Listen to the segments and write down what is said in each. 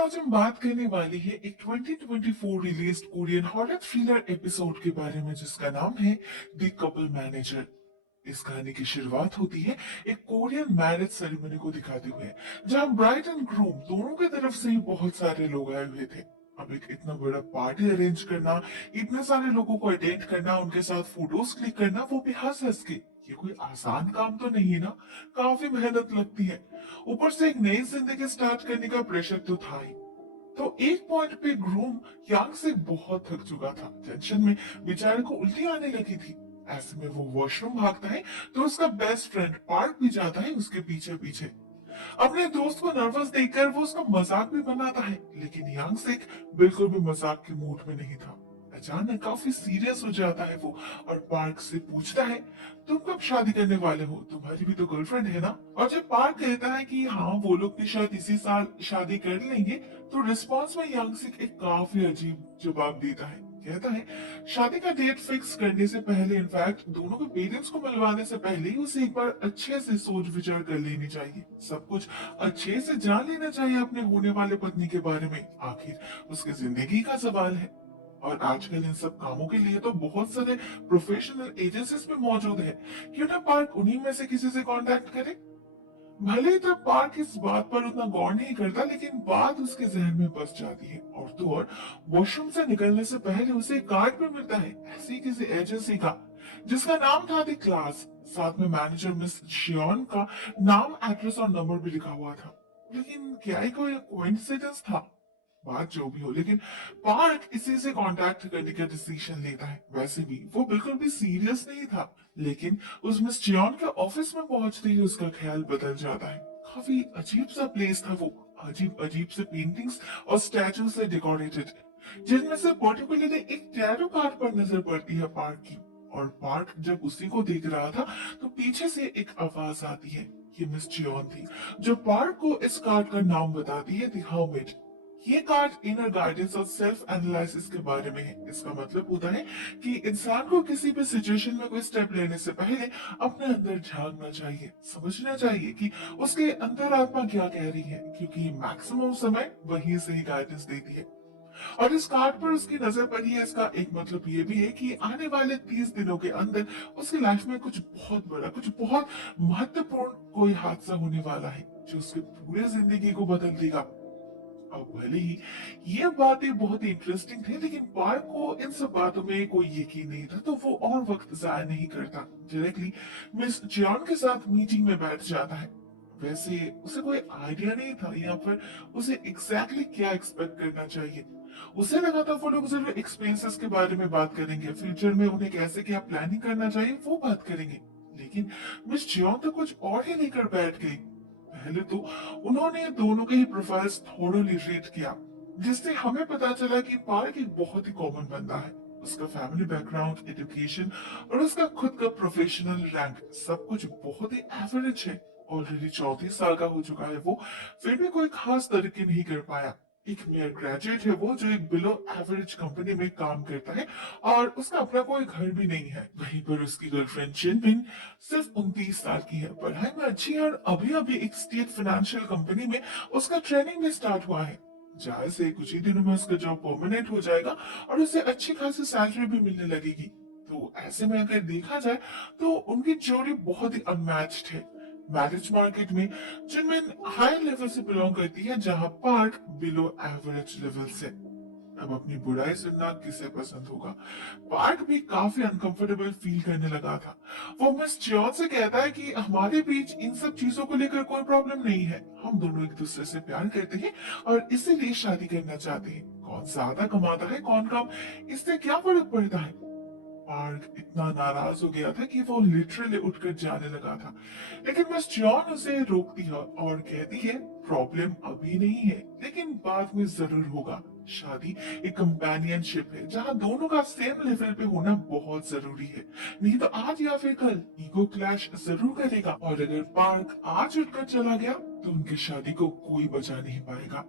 दोस्तों आज हम बात करने वाले हैं एक 2024 release Korean horror thriller episode के बारे में जिसका नाम है द कपल मैनेजर। इस कहानी की शुरुआत होती है एक कोरियन मैरिज सेरेमनी को दिखाते हुए, जहां ब्राइड एंड ग्रूम दोनों की तरफ से ही बहुत सारे लोग आए हुए थे। अब एक इतना बड़ा पार्टी अरेंज करना, इतने सारे लोगों को अटेंड करना, उनके साथ फोटोज क्लिक करना, वो भी हंस हंस के, ये कोई आसान काम तो नहीं है ना। काफी मेहनत लगती है। ऊपर से एक नई जिंदगी स्टार्ट करने का प्रेशर तो था ही। तो एक पॉइंट पे ग्रूम यांग से बहुत थक चुका था। टेंशन में बेचारे को उल्टी आने लगी थी। ऐसे में वो वॉशरूम भागता है तो उसका बेस्ट फ्रेंड पार्क भी जाता है उसके पीछे पीछे। अपने दोस्त को नर्वस देखकर वो उसका मजाक भी बनाता है, लेकिन यांग सिक बिल्कुल भी मजाक के मूड में नहीं था। अचानक काफी सीरियस हो जाता है वो और पार्क से पूछता है, तुम कब शादी करने वाले हो? तुम्हारी भी तो गर्लफ्रेंड है ना? और जब पार्क कहता है कि हाँ वो लोग भी शायद इसी साल शादी कर लेंगे, तो रिस्पॉन्स में यांग सिक एक काफी अजीब जवाब देता है। कहता है शादी का डेट फिक्स करने से पहले, इनफैक्ट दोनों के पेरेंट्स को मिलवाने से पहले ही उसे एक बार अच्छे से सोच विचार कर लेनी चाहिए। सब कुछ अच्छे से जान लेना चाहिए अपने होने वाले पत्नी के बारे में। आखिर उसकी जिंदगी का सवाल है। और आजकल इन सब कामों के लिए तो बहुत सारे प्रोफेशनल एजेंसीज भी मौजूद है। क्यों ना पार्क उन्हीं में से किसी से कांटेक्ट करे। भले ही तब पार्क इस बात पर उतना गौर नहीं करता, लेकिन बात उसके जहन में बस जाती है। और तो और वॉशरूम से निकलने से पहले उसे एक कार्ड भी मिलता है ऐसी किसी एजेंसी का, जिसका नाम था द क्लास। साथ में मैनेजर मिस शियोन का नाम, एड्रेस और नंबर भी लिखा हुआ था। लेकिन क्या ही कोई कोइंसिडेंस था? बात जो भी हो, लेकिन पार्क इसी से कांटेक्ट करने का डिसीजन लेता है। वैसे भी वो बिल्कुल भी सीरियस नहीं था, लेकिन उस मिस चियोन के ऑफिस में पहुंचते ही उसका ख्याल बदल जाता है। काफी अजीब सा प्लेस था वो। अजीब अजीब से पेंटिंग्स और स्टैचू से डेकोरेटेड, जिनमें से पर्टिकुलरली एक टैरो कार्ड पर नजर पड़ती है पार्क की। और पार्क जब उसी को देख रहा था तो पीछे से एक आवाज आती है। ये मिस चियोन थी जो पार्क को इस कार्ड का नाम बताती है, द हर्मिट। ये कार्ड इनर गाइडेंस और सेल्फ एनालिसिस के बारे में है। इसका मतलब होता है कि इंसान को किसी भी सिचुएशन में कोई स्टेप लेने से पहले अपने अंदर झांकना चाहिए, समझना चाहिए कि उसके अंदर आत्मा क्या कह रही है, क्योंकि मैक्सिमम समय वही सही गाइडेंस देती है। और इस कार्ड पर उसकी नजर पड़ी है, इसका एक मतलब ये भी है कि आने वाले 30 दिनों के अंदर उसकी लाइफ में कुछ बहुत बड़ा, कुछ बहुत महत्वपूर्ण कोई हादसा होने वाला है जो उसकी पूरी जिंदगी को बदल देगा। अब भले ही ये बातें बहुत ही इंटरेस्टिंग थी, लेकिन पार्क को इन सब बातों में कोई यकीन नहीं था, तो वो और वक्त जाया नहीं करता। डायरेक्टली मिस जियान के साथ मीटिंग में बैठ जाता है। वैसे उसे कोई आइडिया नहीं था या फिर उसे एग्जैक्टली क्या एक्सपेक्ट करना चाहिए। उसे लगा था वो लोग जरूर एक्सपेंसेस के बारे में बात करेंगे, फ्यूचर में उन्हें कैसे क्या प्लानिंग करना चाहिए वो बात करेंगे। लेकिन मिस जियोन तो कुछ और ही लेकर बैठ गई। पहले तो उन्होंने दोनों के ही प्रोफाइल्स थोड़ली रीड किया, जिससे हमें पता चला कि पार्क एक बहुत ही कॉमन बंदा है। उसका फैमिली बैकग्राउंड, एजुकेशन और उसका खुद का प्रोफेशनल रैंक, सब कुछ बहुत ही एवरेज है। ऑलरेडी 34 साल का हो चुका है वो, फिर भी कोई खास तरक्की नहीं कर पाया। एक मेयर ग्रेजुएट है वो, जो एक बिलो एवरेज कंपनी में काम करता है और उसका अपना कोई घर भी नहीं है। वहीं पर उसकी गर्लफ्रेंड चिनपिन सिर्फ 29 साल की है, पढ़ाई में अच्छी है और अभी अभी एक स्टेट फाइनेंशियल कंपनी में उसका ट्रेनिंग भी स्टार्ट हुआ है। जाहिर से कुछ ही दिनों में उसका जॉब परमानेंट हो जाएगा और उसे अच्छी खासी सैलरी भी मिलने लगेगी। तो ऐसे में अगर देखा जाए तो उनकी जोड़ी बहुत ही अनमैच्ड है। मैरिज मार्केट में जिनमें हाई लेवल से बिलोंग करती है, जहां पार्क बिलो एवरेज लेवल से। अब अपनी बुराई सुनना किसे पसंद होगा। पार्क भी काफी अनकंफर्टेबल फील करने लगा था। वो मिस चियोन से कहता है कि हमारे बीच इन सब चीजों को लेकर कोई प्रॉब्लम नहीं है, हम दोनों एक दूसरे से प्यार करते हैं और इसीलिए शादी करना चाहते हैं। कौन ज्यादा कमाता है, कौन कम, इससे क्या फर्क पड़ता है? पार्क इतना नाराज हो गया था कि वो लिटरली उठकर जाने लगा था, लेकिन मिस जॉन उसे रोकती है और कहती है प्रॉब्लम अभी नहीं है, लेकिन बाद में जरूर होगा। शादी एक कंपेनियनशिप है जहां दोनों का सेम लेवल पे होना बहुत जरूरी है, नहीं तो आज या फिर कल ईगो क्लैश जरूर करेगा। और अगर पार्क आज उठकर चला गया तो उनकी शादी को कोई बचा नहीं पाएगा।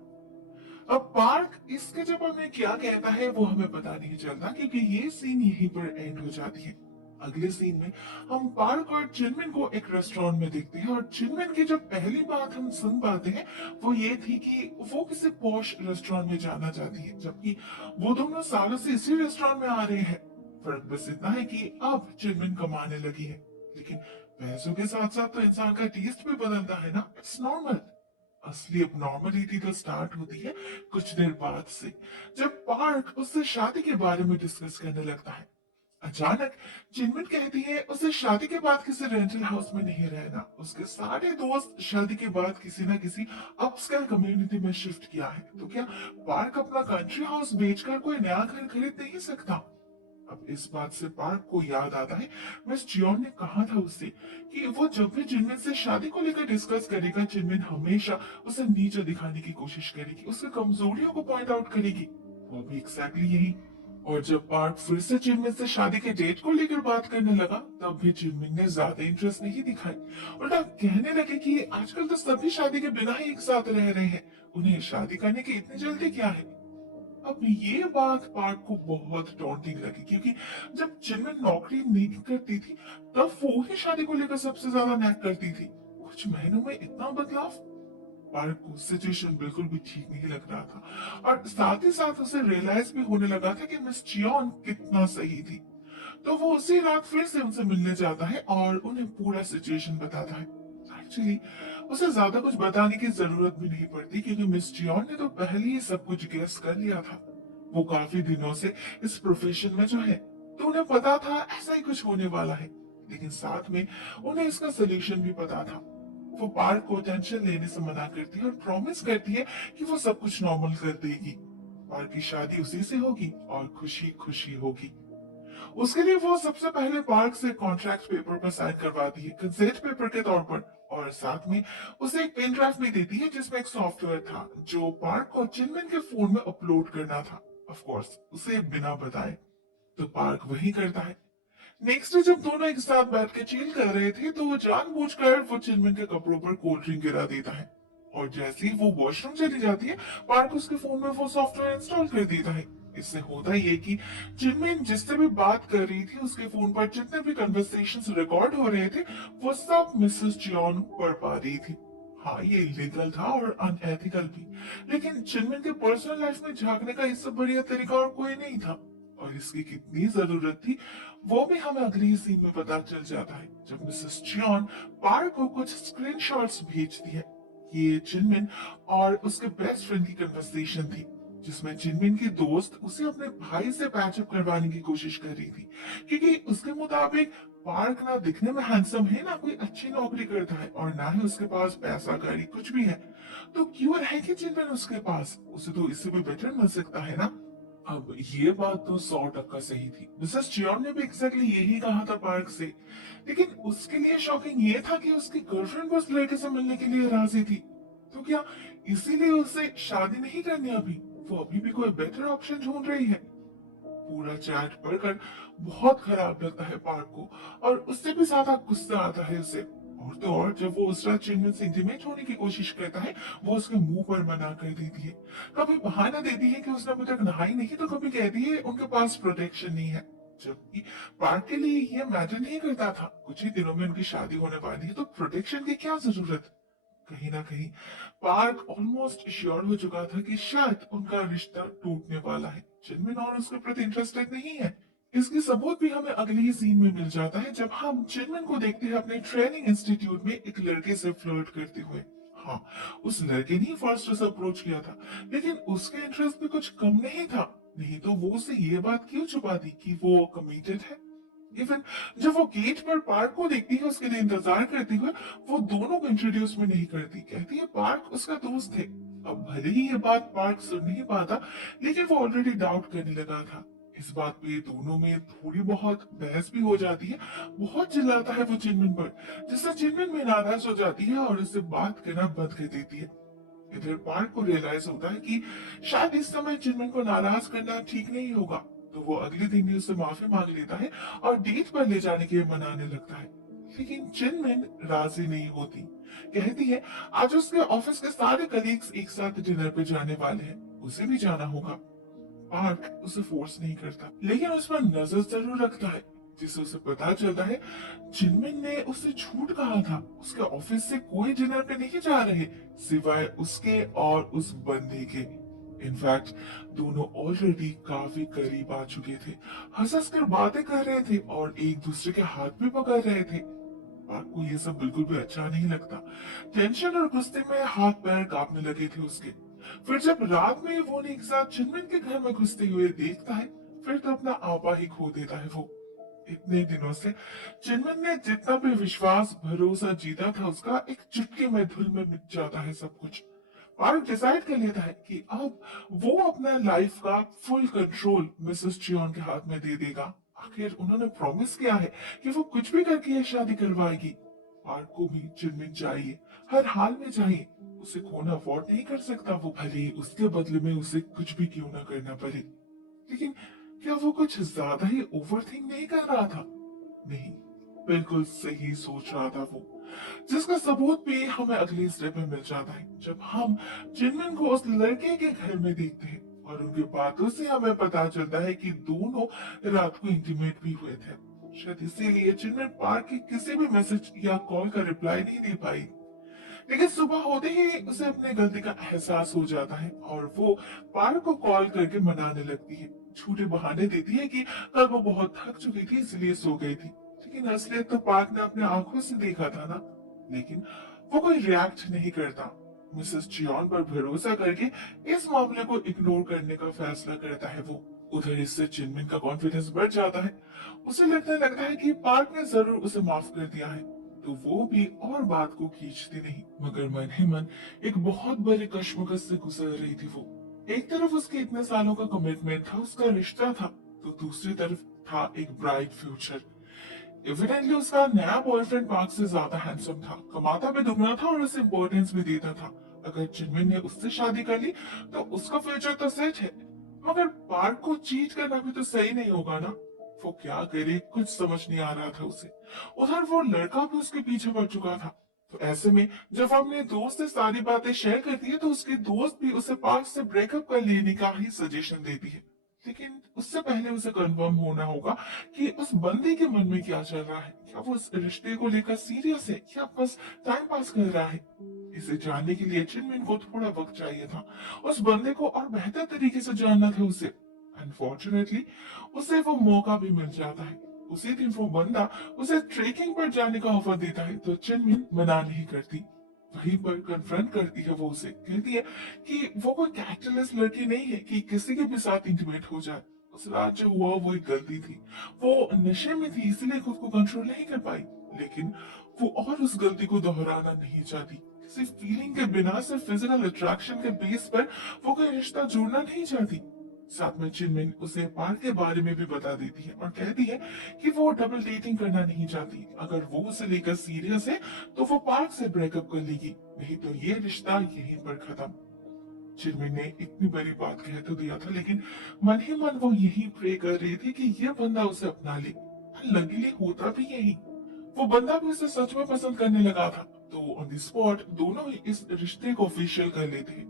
अब पार्क इसके जवाब में क्या कहता है वो हमें पता नहीं चलता, क्योंकि ये सीन यहीं पर एंड हो जाती है। अगले सीन में हम पार्क और जिनमिन को एक रेस्टोरेंट में देखते हैं और जिनमिन की जो पहली बात हम सुन पाते हैं वो ये थी कि वो किसी पॉश रेस्टोरेंट में जाना चाहती है, जबकि वो दोनों सालों से इसी रेस्टोरेंट में आ रहे हैं। फर्क बस इतना है कि अब जिनमिन कमाने लगी है, लेकिन पैसों के साथ साथ तो इंसान का टेस्ट भी बदलता है ना। It's normal. असली अब नॉर्मलिटी तो स्टार्ट होती है कुछ देर बाद से, जब पार्क उससे शादी के बारे में डिस्कस करने लगता है। अचानक जिनमिन कहती है उसे शादी के बाद किसी रेंटल हाउस में नहीं रहना। उसके सारे दोस्त शादी के बाद किसी ना किसी अपस्केल कम्युनिटी में शिफ्ट किया है, तो क्या पार्क अपना कंट्री हाउस बेचकर कोई नया घर खरीद नहीं सकता? अब इस बात से पार्क को याद आता है मिस जियोन ने कहा था उससे कि वो जब भी जिनमिन से शादी को लेकर डिस्कस करेगा, जिनमिन हमेशा उसे नीचे दिखाने की कोशिश करेगी, उसकी कमजोरियों को पॉइंट आउट करेगी। वो भी एग्जैक्टली यही। और जब पार्क फिर से जिनमिन से शादी के डेट को लेकर बात करने लगा, तब भी जिनमिन ने ज्यादा इंटरेस्ट नहीं दिखाई। उल्टा कहने लगे कि आजकल तो सभी शादी के बिना ही एक साथ रह रहे हैं, उन्हें शादी करने की इतनी जल्दी क्या है? अब ये बात पार्क को बहुत टॉन्टिंग लगी, क्योंकि जब जिनमिन नौकरी नहीं करती थी तब वो ही शादी को लेकर सबसे ज्यादा नैक करती थी। कुछ महीनों में इतना बदलाव? पार्क को सिचुएशन बिल्कुल भी ठीक नहीं लग रहा था, और साथ ही साथ उसे रियलाइज भी होने लगा था कि मिस चियोन कितना सही थी। तो वो उसी रात फिर से उनसे मिलने जाता है और उन्हें पूरा सिचुएशन बताता है। एक्चुअली उसे ज्यादा कुछ बताने की जरूरत भी नहीं पड़ती, क्योंकि मिस जियोन ने तो पहले ही सब कुछ गेस कर लिया था। वो काफी दिनों से इस प्रोफेशन में जो है, तो उन्हें पता था ऐसा ही कुछ होने वाला है, लेकिन साथ में उन्हें इसका सोल्यूशन भी पता था। वो पार्क को टेंशन लेने से मना करती है और प्रॉमिस करती है कि वो सब कुछ नॉर्मल कर देगी। पार्क की शादी उसी से होगी और खुशी खुशी होगी। उसके लिए वो सबसे पहले पार्क से कॉन्ट्रैक्ट पेपर पर साइन करवाती है, कंसेंट पेपर के तौर पर, और साथ में उसे एक पेन ड्राइव भी देती है जिसमें एक सॉफ्टवेयर था जो पार्क को जिनमिन के फोन में अपलोड करना था, ऑफ कोर्स उसे बिना बताए। तो पार्क वही करता है। नेक्स्ट डे जब दोनों एक साथ बैठ के चिल कर रहे थे, तो वो जानबूझकर वो जिनमिन के कपड़ों पर कोल्ड ड्रिंक गिरा देता है। और जैसे ही वो वॉशरूम चली जाती है, पार्क उसके फोन में वो सॉफ्टवेयर इंस्टॉल कर देता है। इससे होता ये कि जिनमिन जिससे भी बात कर रही थी, उसके फोन पर जितने भी कन्वर्सेशंस रिकॉर्ड हो रहे थे, वो सब मिसेस जियोन पढ़ पा रही थी। हाँ, ये इलीगल था और अनएथिकल भी, लेकिन जिनमिन के पर्सनल लाइफ में झांकने का इससे बढ़िया तरीका और कोई नहीं था। और इसकी कितनी जरूरत थी, वो भी हमें अगली सीन में पता चल जाता है, जब मिसेस चियोन पार्क को कुछ स्क्रीनशॉट्स भेजती है। ये जिनमिन और उसके बेस्ट फ्रेंड की कन्वर्सेशन थी, जिसमें जिनमिन की दोस्त उसे अपने भाई से पैचअप करवाने की कोशिश कर रही थी, क्योंकि उसके मुताबिक पार्क ना दिखने में हैंडसम है, ना कोई अच्छी नौकरी करता है, और ना ही उसके पास पैसा गाड़ी कुछ भी है। तो क्यों रहेगी जिनमिन उसके पास? उसे तो इससे भी बेटर मिल सकता है ना। अब ये बात तो 100% सही थी। मिसेस चियोन ने भी एग्जैक्टली यही कहा था पार्क से, लेकिन उसके लिए शॉकिंग ये था कि उसकी गर्लफ्रेंड भी उस लड़के से मिलने के लिए राजी थी। तो क्या इसीलिए उसे शादी नहीं करनी अभी? वो अभी भी कोई बेटर ऑप्शन ढूंढ रही है? पूरा चैट पढ़कर बहुत खराब लगता है पार्क को, और उससे भी ज्यादा गुस्सा आता है उसे। और तो और जब वो उस रात चिन्मय से इंटीमेट होने की कोशिश करता है, वो उसके मुंह पर मना कर देती है। कभी बहाना देती है कि उसने अभी तक नहाई नहीं, तो कभी कहती है उनके पास प्रोटेक्शन नहीं है। जबकि पार्क के लिए ये मैटर नहीं करता था, कुछ ही दिनों में उनकी शादी होने वाली है, तो प्रोटेक्शन की क्या जरूरत? कहीं ना कहीं पार्क ऑलमोस्ट श्योर हो चुका था कि शायद उनका रिश्ता टूटने वाला है। जिनमें और उसके प्रति इंटरेस्टेड नहीं है। इसकी सबूत भी हमें अगले ही सीन में मिल जाता है, जब हम जिनमिन को देखते हैं अपने ट्रेनिंग इंस्टीट्यूट में एक लड़के से फ्लर्ट करते हुए। हाँ, उस लड़के ने फर्स्ट उसे अप्रोच किया था, लेकिन उसके इंटरेस्ट भी कुछ कम नहीं था। नहीं तो वो उसे ये बात क्यों छुपाती कि वो कमिटेड है? इवन जब वो गेट पर पार्क को देखती है उसके लिए इंतजार करते हुए, वो दोनों को इंट्रोड्यूस में नहीं करती, कहती है पार्क उसका दोस्त है। अब भले ही ये बात पार्क सुन नहीं पाता, लेकिन वो ऑलरेडी डाउट करने लगा था। इस बात पे दोनों में थोड़ी बहुत बहस भी हो जाती है। बहुत चिल्लाता है वो जिनमिन पर, जिससे जिनमिन में नाराज हो जाती है और उससे बात करना बंद कर देती है। इधर पार्क को रियलाइज होता है कि शायद इस समय जिनमिन को नाराज करना ठीक नहीं होगा, तो वो अगले दिन ही उससे माफी मांग लेता है और डेट पर ले जाने के लिए मनाने लगता है। लेकिन जिनमिन राजी नहीं होती, कहती है आज उसके ऑफिस के सारे कलीग्स एक साथ डिनर पे जाने वाले हैं, उसे भी जाना होगा। पार्क उसे फोर्स नहीं करता, लेकिन उस पर नजर जरूर रखता है। जिससे उसे पता चलता है जिनमिन ने उससे झूठ कहा था। उसके ऑफिस से कोई डिनर पे नहीं जा रहे सिवाय उसके और उस बंदे के। इनफैक्ट दोनों ऑलरेडी काफी करीब आ चुके थे, हंस कर बातें कर रहे थे और एक दूसरे के हाथ भी पकड़ रहे थे। पार्क को ये सब बिल्कुल भी अच्छा नहीं लगता। टेंशन और गुस्से में हाथ पैर कांपने लगे थे उसके। फिर जब रात में वो एक साथ चिनमिन के घर में घुसते हुए देखता है, फिर तो अपना आपा ही खो देता है वो। इतने दिनों से चिनमिन ने जितना भी विश्वास भरोसा जीता था उसका, एक चुटकी में धुल में मिट जाता है सब कुछ। पार्क डिसाइड कर लेता है कि अब वो अपना लाइफ का फुल कंट्रोल मिसेस चियोन के हाथ में दे देगा। आखिर उन्होंने प्रॉमिस किया है कि वो कुछ भी करके ये शादी करवाएगी। पार्क को भी चिनमिन चाहिए, हर हाल में चाहिए। उसे खोना अफोर्ड नहीं कर सकता वो, भले ही उसके बदले में उसे कुछ भी क्यों ना करना पड़े। लेकिन क्या वो कुछ ज्यादा ही ओवरथिंक नहीं कर रहा था? नहीं, बिल्कुल सही सोच रहा था वो, जिसका सबूत भी हमें अगली स्टेप में मिल जाता है जब हम जिनमिन को उस लड़के के घर में देखते हैं और उनकी बातों से हमें पता चलता है कि दोनों रात को इंटीमेट भी हुए थे। शायद इसीलिए जिनमिन पार्क के किसी भी मैसेज या कॉल का रिप्लाई नहीं दे पाई। लेकिन सुबह होते ही उसे अपने गलती का एहसास हो जाता है और वो पार्क को कॉल करके मनाने लगती है। झूठे बहाने देती है कि कल वो बहुत थक चुकी थी इसलिए सो गई थी। लेकिन असलियत तो पार्क ने अपने आंखों से देखा था ना। लेकिन वो कोई रिएक्ट नहीं करता। मिसेस चियोन पर भरोसा करके इस मामले को इग्नोर करने का फैसला करता है वो। उधर इससे चिनमिन का कॉन्फिडेंस बढ़ जाता है। उसे लगता है कि पार्क ने जरूर उसे माफ कर दिया है, तो वो भी और बात को खींचती नहीं। मगर मन ही मन एक बहुत बड़े कश्मकश से गुजर रही थी वो। एक तरफ उसके इतने सालों का कमिटमेंट था, उसका रिश्ता था, तो दूसरी तरफ था एक ब्राइट फ्यूचर। एविडेंटली उसका नया बॉयफ्रेंड पार्क से ज्यादा हैंडसम था, कमाता भी दुगना था और उसे इम्पोर्टेंस भी देता था। अगर जिनमिन ने उससे शादी कर ली तो उसका फ्यूचर तो सेट है। मगर पार्क को चीट करना भी तो सही नहीं होगा ना। वो क्या करे, कुछ समझ नहीं आ रहा था उसे। उधर वो लड़का भी उसके पीछे पड़ चुका था। तो ऐसे में जब अपने दोस्त से सारी बातें शेयर करती है तो उसके दोस्त भी उसे पार्क से ब्रेकअप कर लेने का ही सजेशन देती है। लेकिन उससे पहले उसे कंफर्म होना होगा कि उस बंदे के मन में क्या चल रहा है। क्या वो इस रिश्ते को लेकर सीरियस है या बस टाइम पास कर रहा है? इसे जानने के लिए चिनमिन को थोड़ा वक्त चाहिए था। उस बंदे को और बेहतर तरीके से जानना था उसे। अनफॉर्चुनेटली उसे वो मौका भी मिल जाता है। उसी दिन वो बंदा उसे ट्रेकिंग पर जाने का ऑफर देता है तो चिनमिन मना नहीं करती। वहीं पर कन्फ्रंट करती है वो उसे, कहती है कि वो कोई कैरेक्टरलेस लड़की नहीं है कि किसी के भी साथ इंटीमेट हो जाए। उस रात जो हुआ वो एक गलती थी। वो नशे में थी इसलिए खुद को कंट्रोल नहीं कर पाई। लेकिन वो और उस गलती को दोहराना नहीं चाहती। किसी फीलिंग के बिना सिर्फ फिजिकल अट्रैक्शन के बेस पर वो कोई रिश्ता जोड़ना नहीं चाहती। साथ में चिनमिन उसे पार्क के बारे में भी बता देती है और कहती है कि वो डबल डेटिंग करना नहीं चाहती। अगर वो उसे लेकर सीरियस है तो वो पार्क से ब्रेकअप कर लेगी, नहीं तो ये रिश्ता यहीं पर खत्म। चिनमिन ने इतनी बड़ी बात कह तो दिया था, लेकिन मन ही मन वो यही प्रे कर रही थी कि ये बंदा उसे अपना ले। लकीली होता भी यही। वो बंदा भी उसे सच में पसंद करने लगा था। तो ऑन द स्पॉट दोनों ही इस रिश्ते को ऑफिशियल कर लेते हैं।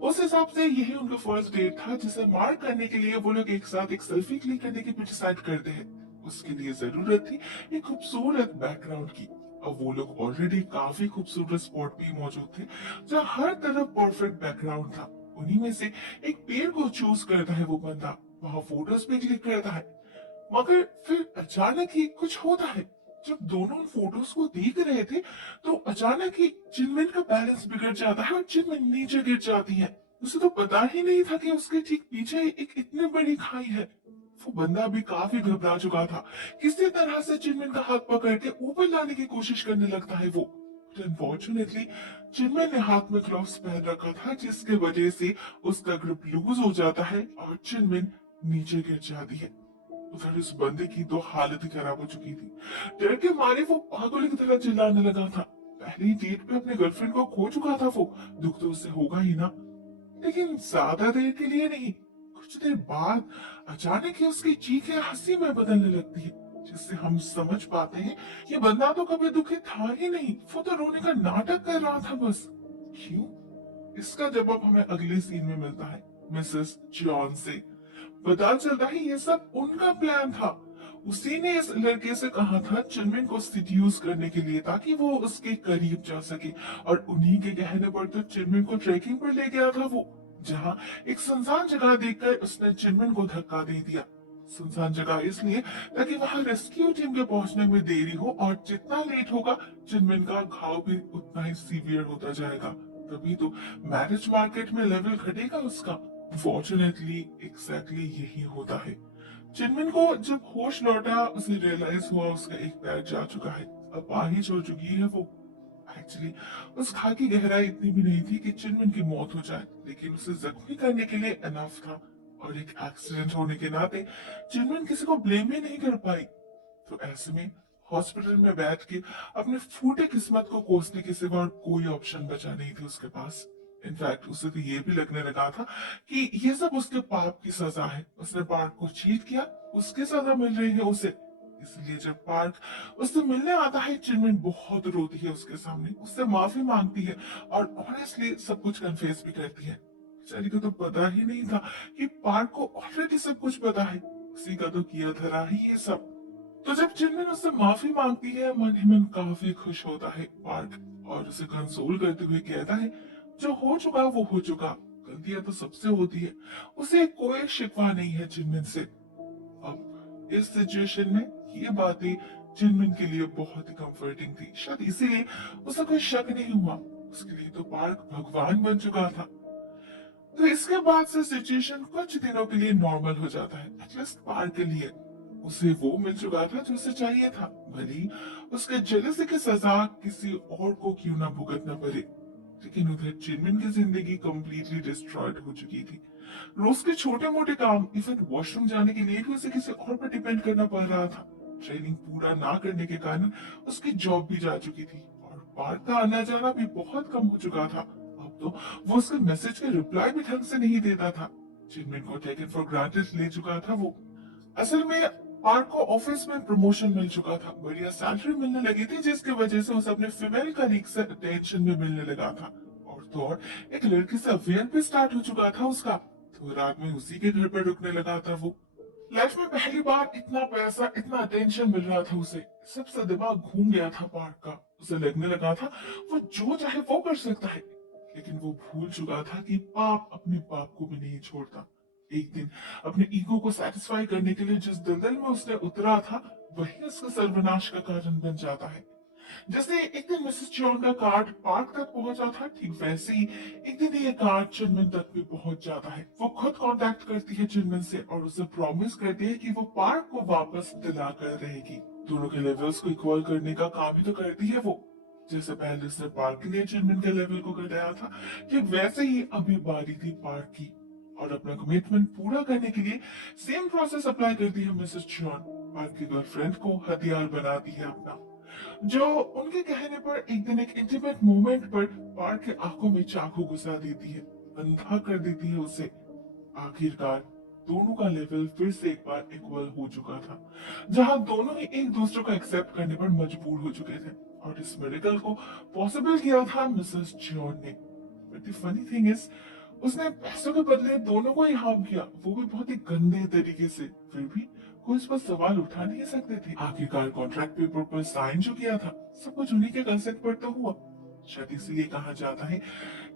उस हिसाब से यही उनका फर्स्ट डेट था, जिसे मार्क करने के लिए वो लोग एक साथ एक सेल्फी क्लिक करने की भी डिसाइड करते हैं। उसके लिए जरूरत थी एक खूबसूरत बैकग्राउंड की। अब वो लोग ऑलरेडी काफी खूबसूरत स्पॉट भी मौजूद थे जहाँ हर तरफ परफेक्ट बैकग्राउंड था। उन्हीं में से एक पेड़ को चूज करता है वो बंदा, वहाँ फोटोज भी क्लिक करता है। मगर फिर अचानक ही कुछ होता है। जब दोनों उन फोटोज को देख रहे थे तो अचानक ही चिनमिन का बैलेंस बिगड़ जाता है और चिनमिन नीचे गिर जाती है। उसे तो पता ही नहीं था कि उसके ठीक पीछे एक इतनी बड़ी खाई है। वो बंदा भी काफी घबरा चुका था। किसी तरह से चिनमिन का हाथ पकड़ के ऊपर लाने की कोशिश करने लगता है वो। अनफॉर्चुनेटली चिनमिन ने हाथ में ग्लव्स पहन रखा था, जिसके वजह से उसका ग्रिप लूज हो जाता है और चिनमिन नीचे गिर जाती है। उधर उस बंदे की तो हालत ही खराब हो चुकी थी। डर के मारे वो पागल की तरह चिल्लाने लगा था। पहली डेट पे अपने गर्लफ्रेंड को खो चुका था वो, दुख तो उससे होगा ही ना। लेकिन ज्यादा देर के लिए नहीं। कुछ देर बाद अचानक ही उसकी चीखें हंसी में बदलने लगती है, जिससे हम समझ पाते हैं ये बंदा तो कभी दुखी था ही नहीं, वो तो रोने का नाटक कर रहा था बस। क्यों? इसका जवाब हमें अगले सीन में मिलता है, मिसेस जॉन से। पता चलता है ये सब उनका प्लान था। उसी ने इस लड़के से कहा था चिनमिन को सिड्यूस करने के लिए ताकि वो उसके करीब जा सके, और उन्हीं के कहने पर तो चिनमिन को ट्रैकिंग पर ले गया था वो, जहां एक सुनसान जगह देखकर उसने चिनमिन को धक्का दे दिया। सुनसान जगह इसलिए ताकि वहां रेस्क्यू टीम के पहुंचने में देरी हो, और जितना लेट होगा चिनमिन का घाव भी उतना ही सीवियर होता जाएगा। तभी तो मैरिज मार्केट में लेवल घटेगा उसका। फॉर्चुनेटली एग्जैक्टली यही होता है। चिनमिन को जब होश लौटा उसे रियलाइज हुआ उसका एक पैर जा चुका है, अपाहिज हो चुकी है वो। एक्चुअली उस घाव की गहराई इतनी भी नहीं थी कि चिनमिन की मौत हो जाए, लेकिन उसे जख्मी करने के लिए इनफ था। और एक एक्सीडेंट होने के नाते चिनमिन किसी को ब्लेम ही नहीं कर पाई। तो ऐसे में हॉस्पिटल में बैठ के अपने फूटे किस्मत को कोसने के सिवा और कोई ऑप्शन बचा नहीं थी उसके पास। इनफैक्ट उसे तो ये भी लगने लगा था कि ये सब उसके पाप की सजा है। उसने पार्क को चीट किया, उसकी सजा मिल रही है उसे। इसलिए जब पार्क उससे मिलने आता है चिनमिन बहुत रोती है उसके सामने, उससे माफी मांगती है और ऑनेस्टली सब कुछ कन्फेस भी करती है। बेचारी को तो पता ही नहीं था कि पार्क को ऑलरेडी सब कुछ पता है, उसी का तो किया धरा ही ये सब। तो जब चिनमिन उससे माफी मांगती है मन ही मन काफी खुश होता है पार्क, और उसे कंसोल करते हुए कहता है जो हो चुका वो हो चुका, गलतियां तो सबसे होती है, उसे कोई शिकवा नहीं है चिनमिन से। अब इस सिचुएशन में ये बातें चिनमिन के लिए बहुत ही कंफर्टिंग थी, शायद इसीलिए उसे कोई शक नहीं हुआ। उसके लिए तो पार्क भगवान बन चुका था। तो इसके बाद से सिचुएशन कुछ दिनों के लिए नॉर्मल हो जाता है, एटलीस्ट पार्क के लिए। उसे वो मिल चुका था जो उसे चाहिए था, भले ही उसके जेलसी की सजा किसी और को क्यों ना भुगतना पड़े। लेकिन उधर चिनमिन की जिंदगी कंप्लीटली डिस्ट्रॉयड हो चुकी थी। रोज के छोटे मोटे काम, इवन वॉशरूम जाने के लिए भी उसे किसी और पर डिपेंड करना पड़ रहा था। ट्रेनिंग पूरा ना करने के कारण उसकी जॉब भी जा चुकी थी, और पार्क का आना जाना भी बहुत कम हो चुका था। अब तो वो उसके मैसेज के रिप्लाई भी ढंग से नहीं देता था। चिनमिन को टेकन फॉर ग्रांटेड ले चुका था वो। असल में पार्क को ऑफिस में प्रमोशन मिल चुका था, बढ़िया सैलरी मिलने लगी थी, जिसकी वजह से उसे अपने फीमेल कलीग से अटेंशन भी मिलने लगा था। और तो और एक लड़की से अफेयर भी स्टार्ट हो चुका था उसका। तो रात में उसी के घर पर रुकने लगा था वो। लाइफ में पहली बार इतना पैसा, इतना अटेंशन मिल रहा था उसे। सबसे दिमाग घूम गया था पार्क का। उसे लगने लगा था वो जो चाहे वो कर सकता है। लेकिन वो भूल चुका था कि पाप अपने बाप को भी नहीं छोड़ता। एक दिन अपने ईगो को सेटिस्फाई करने के लिए जिस दलदल में उसने उतरा था, वही उसका सर्वनाश का कारण बन जाता है। जैसे एक दिन मिसेस जॉन का कार्ड पार्क तक पहुंचा था, ठीक वैसे ही एक दिन ये कार्ड चिनमिन तक भी पहुंच जाता है। वो खुद कांटेक्ट करती है चिनमिन से और उसे प्रॉमिस करती है कि वो पार्क को वापस दिला कर रहेगी। दोनों के लेवल्स को इक्वल करने का काम ही तो करती है वो। जैसे पहले उसने पार्क के लिए चिनमिन के लेवल को घटाया था, ठीक वैसे ही अभी बारी थी पार्क की। और अपना कमिटमेंट पूरा करने के लिए सेम प्रोसेस अप्लाई करती है मिसेस जॉन। पार्क की गर्लफ्रेंड को हथियार बनाती है अपना, जो उनके कहने पर एक दिन एक इंटीमेट मोमेंट पर पार्क के आंखों में चाकू घुसा देती है, अंधा कर देती है उसे। आखिरकार दोनों का लेवल फिर से एक बार इक्वल हो चुका था, जहां दोनों ही एक दूसरे को एक्सेप्ट करने पर मजबूर हो चुके थे। और इस मेडिकल को पॉसिबल किया था मिसेस जॉन ने। But the funny thing is, उसने पैसों के बदले दोनों को ही हार्म किया, वो भी बहुत ही गंदे तरीके से। फिर भी कोई इस पर सवाल उठा नहीं सकते थे। आखिरकार कॉन्ट्रैक्ट पेपर पर साइन जो किया था, सब कुछ उन्हीं के कंसेंट पर तो हुआ। शायद इसीलिए कहा जाता है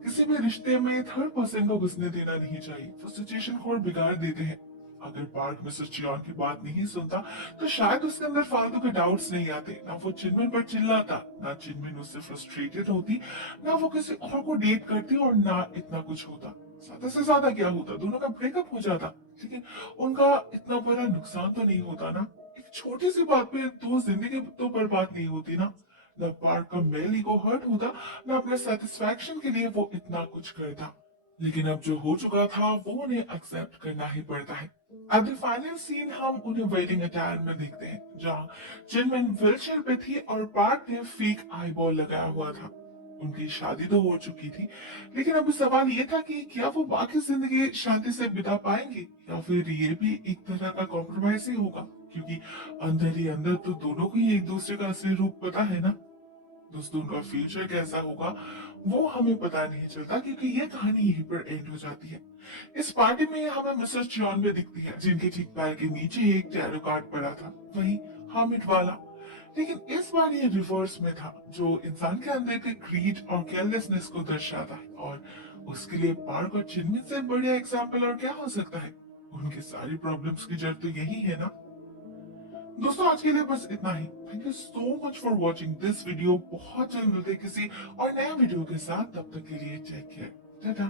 किसी भी रिश्ते में थर्ड पर्सन को घुसने देना नहीं चाहिए, वो सिचुएशन को और बिगाड़ देते हैं। अगर पार्क मिसेस चियॉन की बात नहीं सुनता तो शायद उसके अंदर फालतू के डाउट्स नहीं आते, ना वो चिनमिन पर चिल्लाता, ना चिनमिन उससे फ्रस्ट्रेटेड होती, ना वो किसी और को डेट करती, और ना इतना कुछ होता। ज्यादा से ज्यादा क्या होता, दोनों का ब्रेकअप हो जाता। लेकिन उनका इतना बड़ा नुकसान तो नहीं होता ना। एक छोटी सी बात पे दो जिंदगी तो बर्बाद नहीं होती ना। न पार्क का मेल ईगो हर्ट होता, न अपने सेटिस्फैक्शन के लिए वो इतना कुछ करता। लेकिन अब जो हो चुका था वो उन्हें एक्सेप्ट करना ही पड़ता है। अब द फाइनल सीन हम उन्हें वेडिंग अटायर में देखते हैं, जहाँ जिनमें व्हीलचेयर पे थी और पार्क ने फेक आई बॉल लगाया हुआ था। उनकी शादी तो हो चुकी थी, लेकिन अभी सवाल ये था कि क्या वो बाकी जिंदगी शादी से बिता पाएंगे, या फिर ये भी एक तरह का कॉम्प्रोमाइज ही होगा, क्योंकि अंदर ही अंदर तो दोनों को ही एक दूसरे का असली रूप पता है ना। दोस्तों उनका फ्यूचर कैसा होगा वो हमें पता नहीं चलता क्योंकि ये कहानी यहीं पर एंड हो जाती है। इस पार्टी में हमें मिसेस चॉन भी दिखती है, जिनके ठीक पैर के नीचे एक टैरो कार्ड पड़ा था, वही हामिद वाला। लेकिन इस बार ये रिवर्स में था, जो इंसान के अंदर के ग्रीड और केयरलेसनेस को दर्शाता है। और उसके लिए पार्क और चिनमिन से बढ़िया एग्जाम्पल और क्या हो सकता है। उनके सारी प्रॉब्लम्स की जड़ तो यही है ना। दोस्तों आज के लिए बस इतना ही। Thank you so much for watching this video. बहुत जल्द मिलते हैं किसी और नए वीडियो के साथ। तब तक के लिए टेक केयर, टाटा।